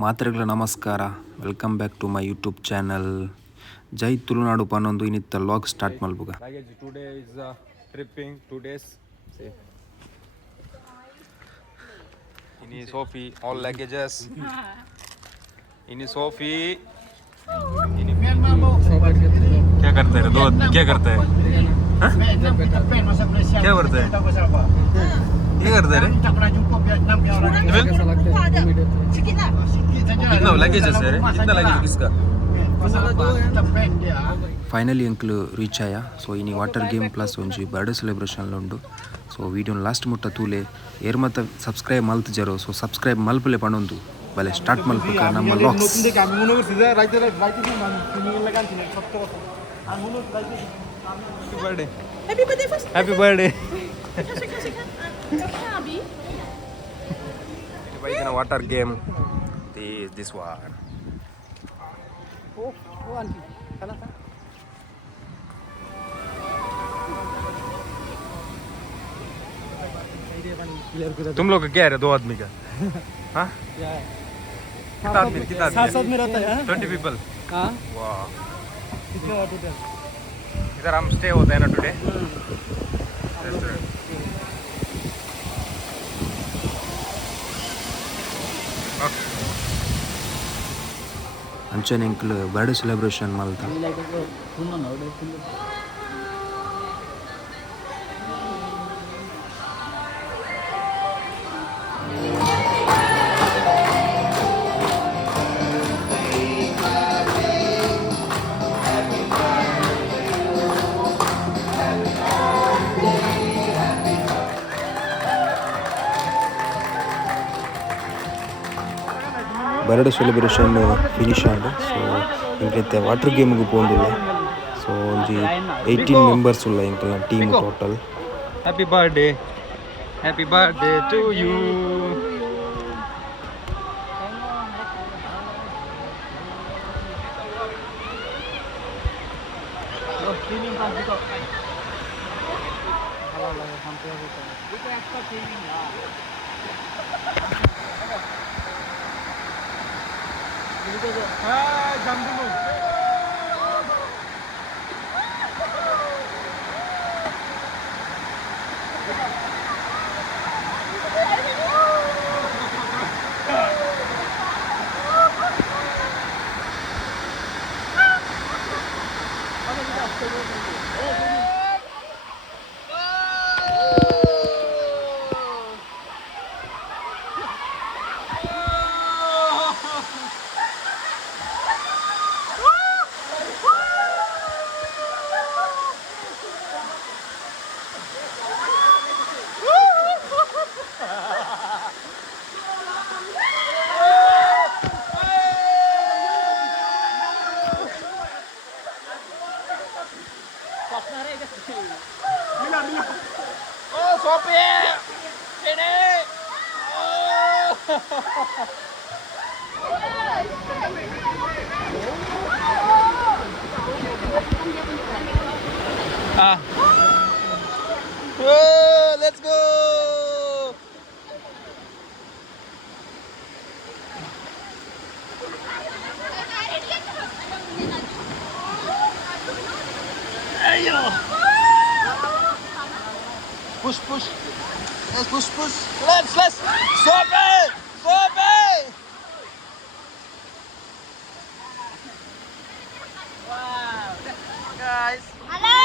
ಮಾತ್ರೆಗಳ ನಮಸ್ಕಾರ, welcome back to my YouTube channel. ಜೈ ತುಳುನಾಡು ಪನ್ನೊಂದು ಇನ್ನಿತ್ತ ಲಾಗ್ ಸ್ಟಾರ್ಟ್ ಮಲ್ಬುಗ. Today is tripping 2 days. See. Ini Sophie, all luggages. Ini Sophie. Ini क्या करते हैं दो क्या करते हैं क्या करते हैं ये करते हैं कितना लगेज है सर कितना लगेज किसका ಫೈನಲಿ ಅಂಕಲ್ ರೀಚ್ ಆಯ. ಸೊ ಇನಿ ವಾಟರ್ ಗೇಮ್ ಪ್ಲಸ್ ಒಂಜಿ ಬರ್ಡೇ ಸೆಲೆಬ್ರೇಷನ್ ಉಂಡು. ಸೊ ವಿಡಿಯೋನ ಲಾಸ್ಟ್ ಮುಟ್ಟ ತೂಲೆ ಏರ್ ಮತ್ತ ಸಬ್ಸ್ಕ್ರೈಬ್ ಮಲ್ತಜರು. ಸೊ ಸಬ್ಸ್ಕ್ರೈಬ್ ಮಲ್ಪಲೆ ಪಣೊಂದು ಬಲೆ ಸ್ಟಾರ್ಟ್ ಮಲ್ಪಕ ನಮ್ಮ vlogs. Happy birthday water game this one तुम लोग का क्या है 2 आदमी का हाँ कितना आदमी साथ में रहता है 20 people हाँ वाह इधर हम स्टे होते हैं ना टुडे ಅಂಚನೆ ಅಂಕಲ್ ಬರ್ಡೇ ಸೆಲೆಬ್ರೇಷನ್ ಮಲ್ತ. Birthday celebration finish and. So ಇಂಕೈತೆ ವಾಟರ್ ಗೇಮ್ಗೆ ಪೋಂದಿಲ್ಲ. ಸೊ ಒಂಜಿ 18 ಮೆಂಬರ್ಸ್ ಉಳ್ಳ ಇಂಕಲ್ನ team total. Happy birthday to you Oh, Sophie! Ini! Oh! Ah. Oh, let's go! Ayo! Push. Let's push. Let's. Sophie! Wow. Guys. Hello.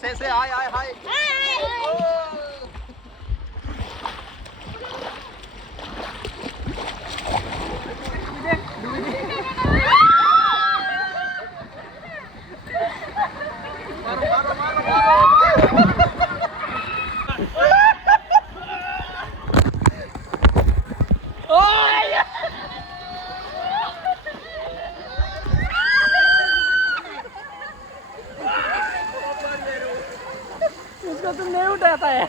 Say hi. Hi. Oh. इसको तुम नहीं उठाता है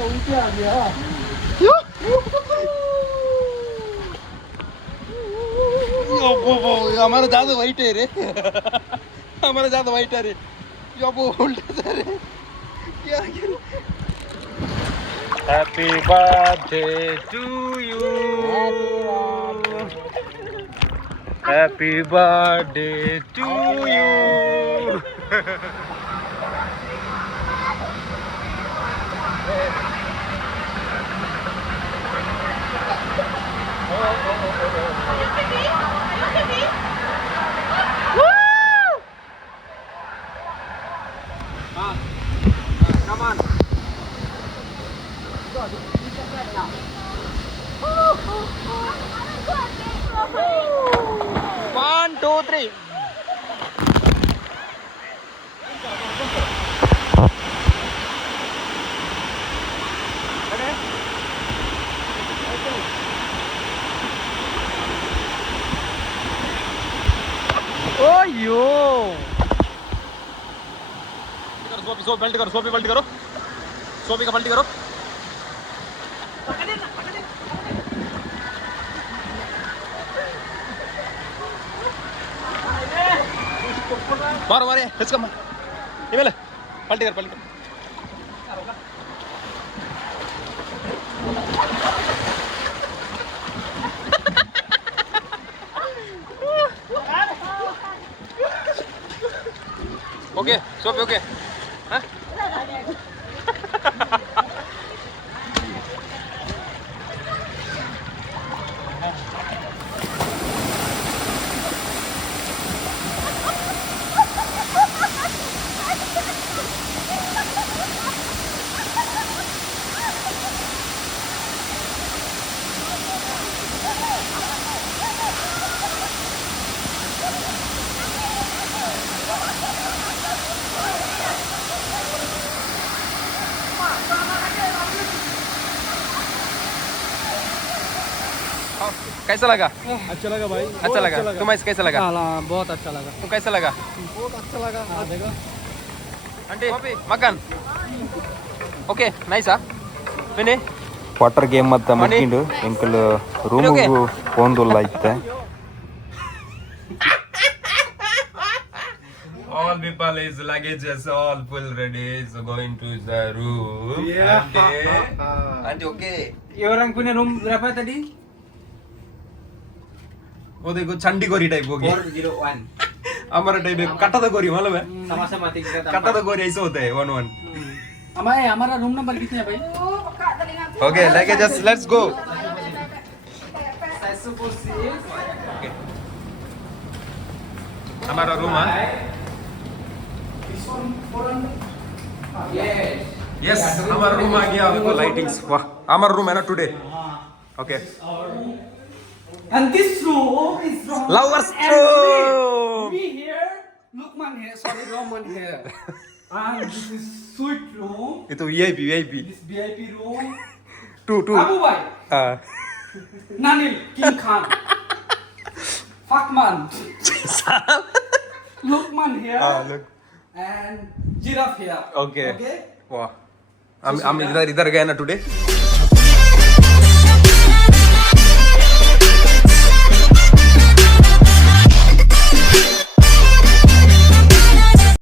उल्टे आ गया हमारा ज्यादा वाइट है रे हमारा ज्यादा वाइट है रे यो वो उल्टा था रे क्या happy birthday to you happy birthday to you Come on. 1, 2, 3. Oh yo! Belt करो सोफी बेल्ट करो सोफी का बेल्ट करो मारो मारे लेट्स कम ये मेले बेल्ट कर ओके सोफी ओके हाँ कैसा लगा अच्छा लगा भाई अच्छा लगा तुम्हें कैसा लगा बहुत अच्छा लगा तुम कैसा लगा बहुत अच्छा लगा देखो आंटी मकान ओके ನೈಸಾ ವಿನಿ ವಾಟರ್ ಗೇಮ್ ಮತ್ತೆ ಮುಗಿಂಡು ಎಂಕಲ್ ರೂಮಿಗೆ ಹೋಂದುಲ್ಲ ಐತೆ all people is luggage is all full ready so going to the room auntie okay ये orang punya room berapa tadi वो देखो चंडी गोरी टाइप हो गया 401 हमारा टाइप कट्टा गोरी मालूम है sama-sama tiga कट्टा गोरी ऐसे होता है 1-1 हमारा रूम नंबर कितने है भाई okay luggages let's go हमारा रूम है यस हमारा रूम आ गया आपको लाइटिंग्स वाह हमारा रूम है ना today okay and this room is from Lovers room. me here Lukman here sorry Roman here and this is suite room itu VIP this VIP room two Abu Bhai Nanil King Khan Fakman Lukman here look and Giraffe here okay okay वाह हम इधर गए ना today